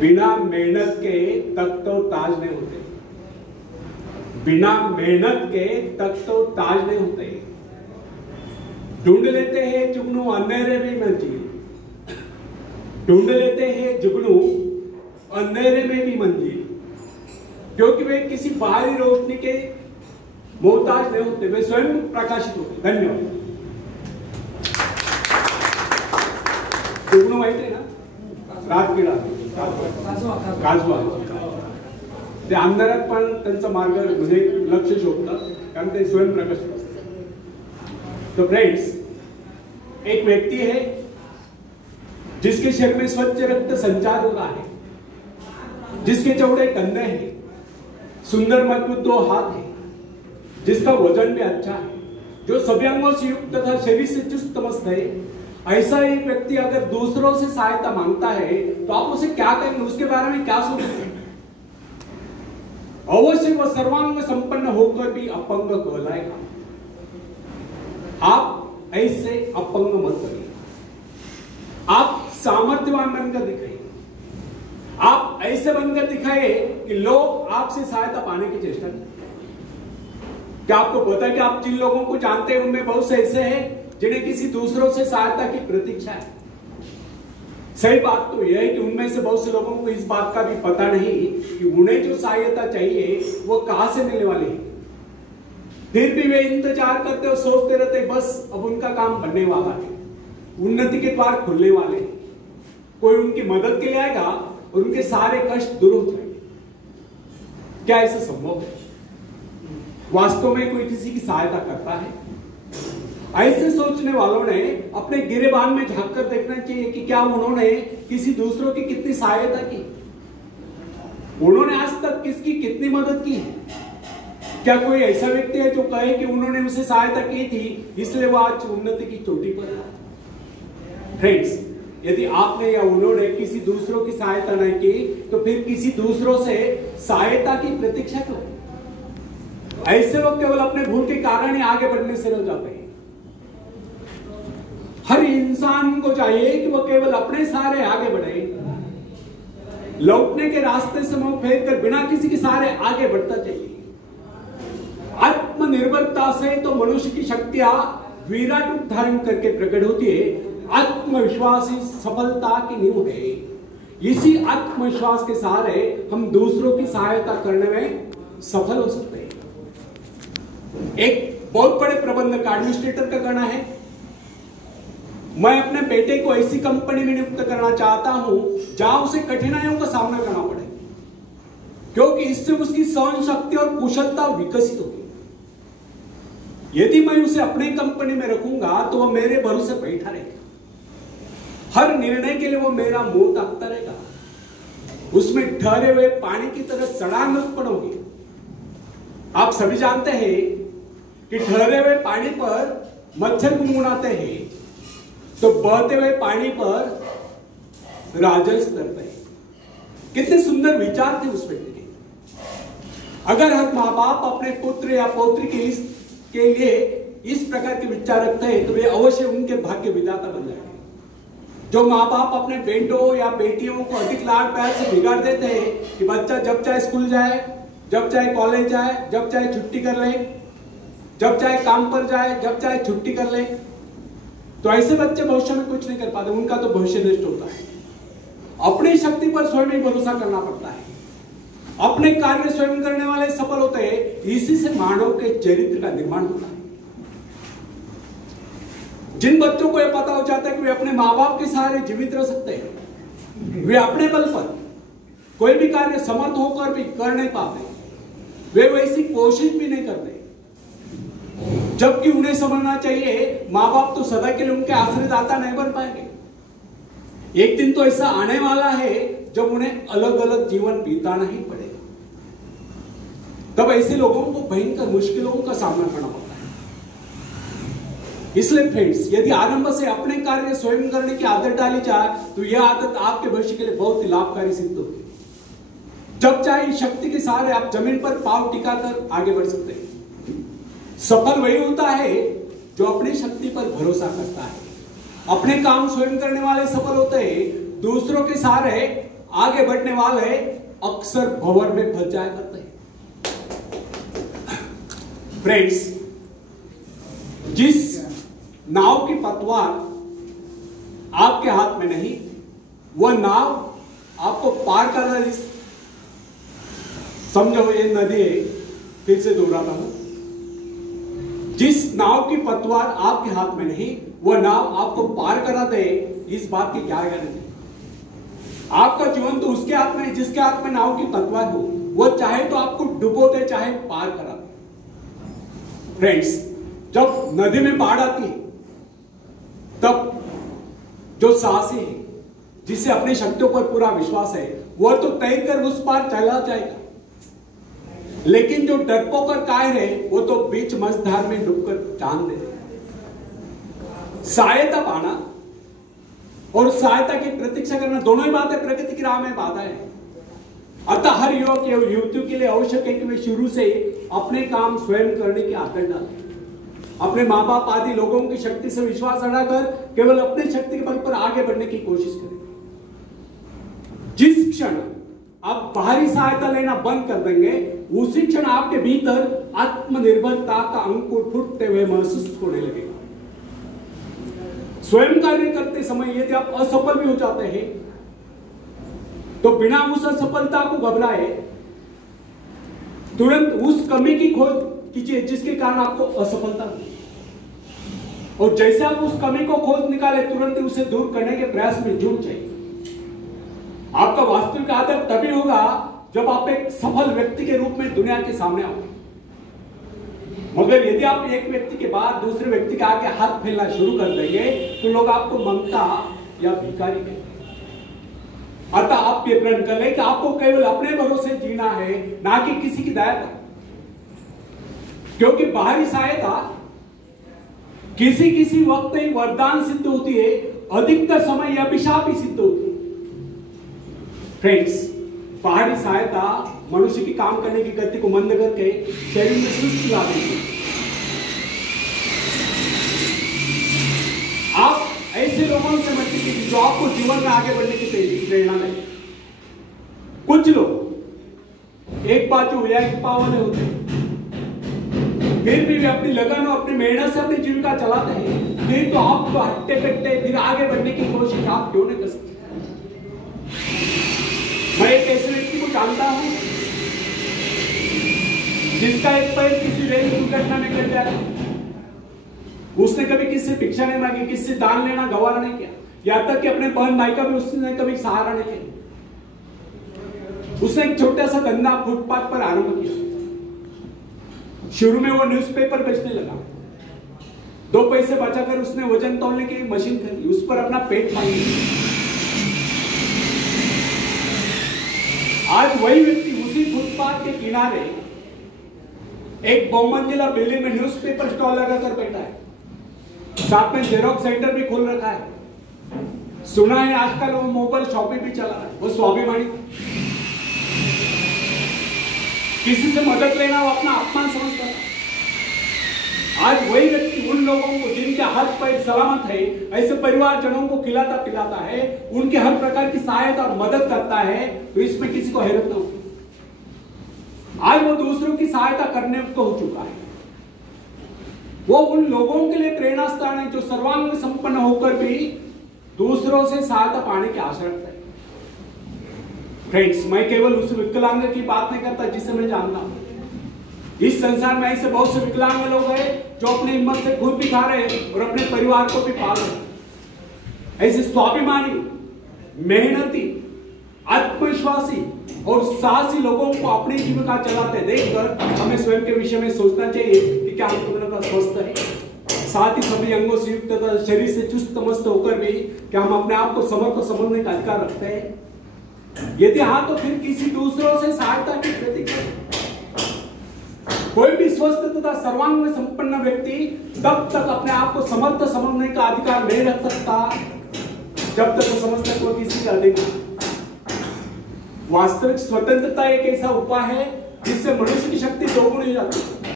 बिना मेहनत के तख्त और ताज नहीं होते, बिना मेहनत के तख्त और ताज नहीं होते। ढूंढ लेते हैं जुगनू अंधेरे में मंजिल, ढूंढ लेते हैं जुगनू अंधेरे में भी मंजिल, क्योंकि वे किसी बाहरी रोशनी के मोहताज नहीं होते, वे स्वयं प्रकाशित होते। धन्यवाद। जुगनू माहिती आहे ना, राजगिरा काजवा ते अंधारात पण त्यांचा मार्ग म्हणजे लक्ष शोधतात, कारण ते स्वयं प्रकाशित असतात। तो फ्रेंड्स, एक व्यक्ति है जिसके शरीर में स्वच्छ रक्त संचार हो रहा है, जिसके चौड़े कंधे हैं, सुंदर मजबूत 2 हाथ है, जिसका वजन भी अच्छा है, जो सभी अंगों से युक्त तथा शरीर से चुस्त मस्त है, ऐसा एक व्यक्ति अगर दूसरों से सहायता मांगता है तो आप उसे क्या कहेंगे, उसके बारे में क्या सोचेंगे? अवश्य वह सर्वांग संपन्न होकर भी अपंग कहलाएगा। आप ऐसे अपंग मत करिए, आप सामर्थ्यवान बनकर दिखाइए, आप ऐसे बनकर दिखाइए कि लोग आपसे सहायता पाने की चेष्टा करें। क्या आपको पता है कि आप जिन लोगों को जानते हैं उनमें बहुत से ऐसे हैं जिन्हें किसी दूसरों से सहायता की प्रतीक्षा है? सही बात तो यह है कि उनमें से बहुत से लोगों को इस बात का भी पता नहीं कि उन्हें जो सहायता चाहिए वो कहां से मिलने वाली है। फिर भी वे इंतजार करते और सोचते रहते बस अब उनका काम बनने वाला है, उन्नति के द्वार खुलने वाले हैं, कोई उनकी मदद के लिए आएगा और उनके सारे कष्ट दूर हो जाएंगे। क्या ऐसा संभव है? वास्तव में कोई किसी की सहायता करता है? ऐसे सोचने वालों ने अपने गिरेबान में झांक कर देखना चाहिए कि क्या उन्होंने किसी दूसरों की कितनी सहायता की, उन्होंने आज तक किसकी कितनी मदद की है। क्या कोई ऐसा व्यक्ति है जो कहे कि उन्होंने उसे सहायता की थी इसलिए वो आज उन्नति की चोटी पर है? फ्रेंड्स, यदि आपने या उन्होंने किसी दूसरों की सहायता नहीं की तो फिर किसी दूसरों से सहायता की प्रतीक्षा क्यों? ऐसे लोग केवल अपने भूल के कारण ही आगे बढ़ने से रह जाते हैं। हर इंसान को चाहिए कि वह केवल अपने सहारे आगे बढ़े, लौटने के रास्ते से मुंह फेर कर बिना किसी के सहारे आगे बढ़ता चाहिए। आत्मनिर्भरता से तो मनुष्य की शक्तियां विराट रूप धारण करके प्रकट होती है। आत्मविश्वास ही सफलता की नींव है। इसी आत्मविश्वास के सहारे हम दूसरों की सहायता करने में सफल हो सकते हैं। एक बहुत बड़े प्रबंधक एडमिनिस्ट्रेटर का कहना है, मैं अपने बेटे को ऐसी कंपनी में नियुक्त करना चाहता हूं जहां उसे कठिनाइयों का सामना करना पड़े, क्योंकि इससे उसकी सहन शक्ति और कुशलता विकसित होगी। यदि मैं उसे अपने कंपनी में रखूंगा तो वह मेरे भरोसे बैठा रहेगा, हर निर्णय के लिए वो मेरा मुंह ताकता रहेगा, उसमें ठहरे हुए पानी की तरह सड़ान उत्पन्न होगी। आप सभी जानते हैं कि ठहरे हुए पानी पर मच्छर गुनगुनाते हैं तो बहते हुए पानी पर राजहंस तैरते हैं। कितने सुंदर विचार थे उस व्यक्ति के। अगर हर माँ बाप अपने पुत्र या पौत्री के लिए इस प्रकार के विचार रखते हैं तो वे अवश्य उनके भाग्य विधाता बन जाएंगे। जो माँ बाप अपने बेटों या बेटियों को अधिक लाड प्यार से बिगाड़ देते हैं कि बच्चा जब चाहे स्कूल जाए, जब चाहे कॉलेज जाए, जब चाहे छुट्टी कर ले, जब चाहे काम पर जाए, जब चाहे छुट्टी कर ले, तो ऐसे बच्चे भविष्य में कुछ नहीं कर पाते, उनका तो भविष्य नष्ट होता है। अपनी शक्ति पर स्वयं ही भरोसा करना पड़ता है। अपने कार्य स्वयं करने वाले सफल होते हैं। इसी से मानव के चरित्र का निर्माण होता है। जिन बच्चों को यह पता हो जाता है कि वे अपने माँ बाप के सहारे जीवित रह सकते हैं, वे अपने बल पर कोई भी कार्य समर्थ होकर भी कर नहीं पाते, वे वैसी कोशिश भी नहीं करते, जबकि उन्हें समझना चाहिए माँ बाप तो सदा के लिए उनके आश्रयदाता नहीं बन पाएंगे। एक दिन तो ऐसा आने वाला है जब उन्हें अलग अलग जीवन बिताना ही पड़ेगा। तब ऐसे लोगों को भयंकर मुश्किलों का सामना करना पड़ता है। इसलिए फ्रेंड्स, यदि आरंभ से अपने कार्य स्वयं करने की आदत डाली जाए तो यह आदत आपके भविष्य के लिए बहुत ही लाभकारी सिद्ध होगी। जब चाहे शक्ति के सहारे आप जमीन पर पांव टिकाकर आगे बढ़ सकते हैं। सफल वही होता है जो अपनी शक्ति पर भरोसा करता है। अपने काम स्वयं करने वाले सफल होते हैं, दूसरों के सहारे आगे बढ़ने वाले अक्सर भंवर में फंस जाया करते हैं। फ्रेंड्स, जिस नाव की पतवार आपके हाथ में नहीं, वह नाव आपको पार कर रही। समझो ये नदी है, फिर से दोहराता हूं, जिस नाव की पतवार आपके हाथ में नहीं, वह नाव आपको पार करा दे, इस बात की क्या गारंटी? आपका जीवन तो उसके हाथ में, जिसके हाथ में नाव की पतवार हो। वह चाहे तो आपको डुबो दे, चाहे पार करा दे। फ्रेंड्स, जब नदी में बाढ़ आती है, तब जो साहसी है, जिसे अपनी शक्तियों पर पूरा विश्वास है, वह तो तैरकर उस पार चला जाएगा। लेकिन जो डरपोक और कायर है, वो तो बीच मझधार में डूबकर जान दे। सहायता पाना और सहायता की प्रतीक्षा करना, दोनों ही बातें प्रकृति की राह में बाधा है। अतः हर युवक एवं युवतियों के लिए आवश्यक है कि वे शुरू से अपने काम स्वयं करने की आदत डालें। अपने माँ बाप आदि लोगों की शक्ति से विश्वास हटाकर केवल अपनी शक्ति के बल पर आगे बढ़ने की कोशिश करें। जिस क्षण आप बाहरी सहायता लेना बंद कर देंगे, उसी क्षण आपके भीतर आत्मनिर्भरता का अंकुर फूटते हुए महसूस होने लगेगा। स्वयं कार्य करते समय यदि आप असफल भी हो जाते हैं, तो बिना उस असफलता को घबराए तुरंत उस कमी की खोज कीजिए जिसके कारण आपको असफलता हुई, और जैसे आप उस कमी को खोज निकाले, तुरंत उसे दूर करने के प्रयास में जुट जाइए। आपका वास्तविक आदर तभी होगा जब आप एक सफल व्यक्ति के रूप में दुनिया के सामने आओ। मगर यदि आप एक व्यक्ति के बाद दूसरे व्यक्ति के आगे हाथ फैलना शुरू कर देंगे, तो लोग आपको मंगता या भिखारी कहेंगे। अतः आप ये प्रण कर लें कि आपको केवल अपने भरोसे जीना है, ना कि किसी की दया पर। क्योंकि बाहरी सहायता किसी किसी वक्त ही वरदान सिद्ध होती है, अधिकतर समय यह अभिशाप ही सिद्ध होती है। फ्रेंड्स, बाहरी सहायता मनुष्य की काम करने की गति को मंद करके शरीर में सुस्ती ला देती है। आप ऐसे लोगों से मत कीजिए जो आपको जीवन में आगे बढ़ने की प्रेरणा दें। कुछ लोग एक बाजू एक पाव वाले होते हैं, फिर भी वे अपनी लगन और अपनी मेहनत से अपनी जीविका चलाते हैं, फिर तो आपको हट्टे कट्टे फिर आगे बढ़ने की कोशिश आप क्यों नहीं कर सकते? मैं एक ऐसे व्यक्ति को जानता हूं जिसका एक पैर किसी रेल दुर्घटना में गिर गया। उसने कभी किसी से भिक्षा नहीं मांगी, किसी से दान लेना गवारा नहीं किया, यहां तक कि अपने बहन भाई का भी उसने कभी सहारा नहीं लिया। उसने एक छोटा सा धंधा फुटपाथ पर आरंभ किया। शुरू में वो न्यूज़पेपर बेचने लगा। 2 पैसे बचाकर उसने वजन तौलने की मशीन खरीदी, उस पर अपना पेट पाल लिया। आज वही व्यक्ति उसी फुटपाथ के किनारे एक बहुमंजिला बिल्डिंग में न्यूज़पेपर स्टॉल लगाकर बैठा है, साथ में जेरोक्स सेंटर भी खोल रखा है। सुना है आजकल वो मोबाइल शॉपिंग भी चला रहा है। वो स्वाभिमानी, किसी से मदद लेना वो अपना अपमान समझता है। आज वही व्यक्ति उन लोगों को जिनके हाथ पैर सलामत है, ऐसे परिवारजनों को खिलाता पिलाता है, उनके हर प्रकार की सहायता और मदद करता है, तो इसमें किसी को हैरत न हो। आज वो दूसरों की सहायता करने को हो चुका है। वो उन लोगों के लिए प्रेरणा स्थान है जो सर्वांग संपन्न होकर भी दूसरों से सहायता पाने की आशा रखता है। फ्रेंड्स, मैं केवल उस विकलांग की बात नहीं करता जिसे मैं जानता हूं। इस संसार में ऐसे बहुत से विकलांग लोग हैं जो अपनी हिम्मत से खुद भी खा रहे हैं और अपने परिवार को भी पाल रहे हैं। ऐसे स्वाभिमानी, मेहनती, आत्मविश्वासी और साहसी लोगों को अपनी जीविका चलाते देखकर हमें स्वयं के विषय में सोचना चाहिए कि क्या हम पूर्णतः स्वस्थ है, साथ ही सभी अंगों से युक्त तथा शरीर से चुस्त मस्त होकर भी क्या हम अपने आप को समर्थ समझने का अधिकार रखते हैं? यदि हाँ, तो फिर किसी दूसरों से सहायता की प्रतीक्षा। कोई भी स्वस्थ तथा सर्वांग में संपन्न व्यक्ति तब तक अपने आप को समर्थ समझने का अधिकार नहीं रख सकता जब तक वो समझता है वो किसी का अधिकार। वास्तविक स्वतंत्रता एक ऐसा उपाय है जिससे मनुष्य की शक्ति दोगुनी हो जाती है।